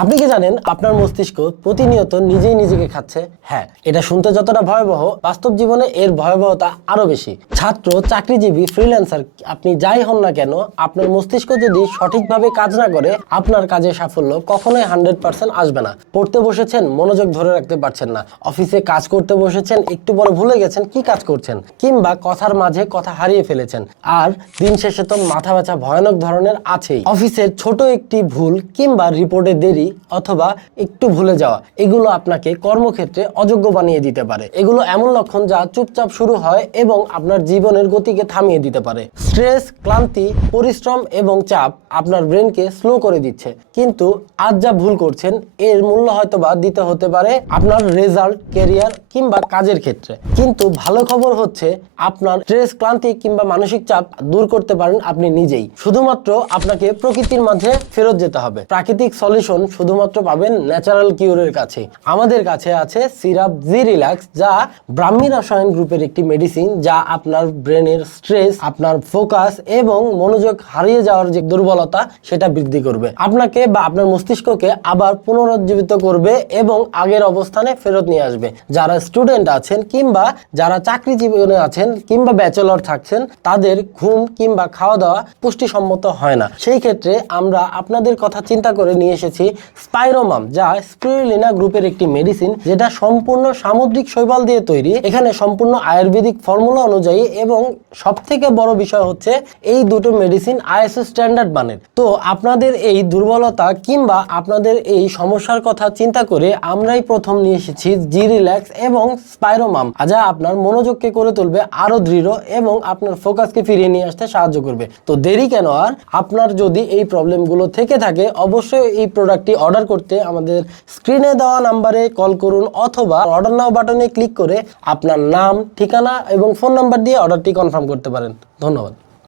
আপনি কি জানেন আপনার মস্তিষ্ক প্রতিনিয়ত নিজেই নিজেকে খাচ্ছে? হ্যাঁ, এটা শুনতে যতটা ভয়াবহ, বাস্তব জীবনে এর ভয়াবহতা আরো বেশি। ছাত্র, চাকরিজীবী, ফ্রিল্যান্সার, আপনি যাই হন না কেন, আপনার মস্তিষ্ক যদি সঠিকভাবে কাজ না করে আপনার কাজের সাফল্য কখনোই 100% আসবে না। পড়তে বসেছেন, মনোযোগ ধরে রাখতে পারছেন না। অফিসে কাজ করতে বসেছেন, একটু পরে ভুলে গেছেন কি কাজ করছেন, কিংবা কথার মাঝে কথা হারিয়ে ফেলেছেন। আর দিন শেষে তো মাথা ব্যথা ভয়ানক ধরনের আছেই। অফিসের ছোট একটি ভুল কিংবা রিপোর্টে দেরি অথবা একটু ভুলে যাওয়া, এগুলো আপনাকে কর্মক্ষেত্রে অযোগ্য বানিয়ে দিতে পারে। এগুলো এমন লক্ষণ যা চুপচাপ শুরু হয় এবং আপনার জীবনের গতিকে থামিয়ে দিতে পারে। স্ট্রেস, ক্লান্তি, পরিশ্রম এবং চাপ আপনার ব্রেনকে স্লো করে দিচ্ছে, কিন্তু আজ যা ভুল করছেন এর মূল্য হয়তোবা দিতে হতে পারে আপনার রেজাল্ট, ক্যারিয়ার কিংবা কাজের ক্ষেত্রে। কিন্তু ভালো খবর হচ্ছে, আপনার স্ট্রেস, ক্লান্তি কিংবা মানসিক চাপ দূর করতে পারেন আপনি নিজেই। শুধুমাত্র আপনাকে প্রকৃতির মাঝে ফেরত যেতে হবে। প্রাকৃতিক সলিউশন শুধুমাত্র পাবেন ন্যাচারাল কিউরের কাছে। আমাদের কাছে আছে সিরাপ জি রিল্যাক্স, যা ব্রাহ্মী রসায়ন গ্রুপের একটি মেডিসিন, যা আপনার ব্রেনের স্ট্রেস, আপনার ফোকাস এবং মনোযোগ হারিয়ে যাওয়ার যে দুর্বলতা সেটা বৃদ্ধি করবে। আপনাকে বা আপনার মস্তিষ্ককে আবার পুনরুজ্জীবিত করবে এবং আগের অবস্থানে ফেরত নিয়ে আসবে। যারা স্টুডেন্ট আছেন কিংবা যারা চাকরি জীবনে আছেন কিংবা ব্যাচেলর থাকছেন, তাদের ঘুম কিংবা খাওয়া দাওয়া পুষ্টিসম্মত হয় না। সেই ক্ষেত্রে আমরা আপনাদের কথা চিন্তা করে নিয়ে এসেছি স্পাইরোমাম, যা স্পিরুলিনা গ্রুপের একটি মেডিসিন, যেটা সম্পূর্ণ সামুদ্রিক শৈবাল দিয়ে তৈরি। এখানে সম্পূর্ণ আয়ুর্বেদিক ফর্মুলা অনুযায়ী, এবং সব থেকে বড় বিষয় হচ্ছে এই দুটো মেডিসিন আইএসও স্ট্যান্ডার্ড মানের। তো আপনাদের এই দুর্বলতা কিংবা আপনাদের এই সমস্যার কথা চিন্তা করে আমরাই প্রথম নিয়ে এসেছি জি রিল্যাক্স এবং স্পাইরোমাম, যা আপনার মনোযোগকে করে তুলবে আরো দৃঢ় এবং আপনার ফোকাসকে ফিরিয়ে নিয়ে আসতে সাহায্য করবে। তো দেরি কেন আর? আপনার যদি এই প্রবলেমগুলো থেকে থাকে, অবশ্যই এই প্রোডাক্টটি অর্ডার করতে আমাদের স্ক্রিনে দেওয়া নাম্বারে কল করুন, অথবা অর্ডার নাও বাটনে ক্লিক করে আপনার নাম, ঠিকানা এবং ফোন নাম্বার দিয়ে অর্ডারটি কনফার্ম করতে পারেন। ধন্যবাদ।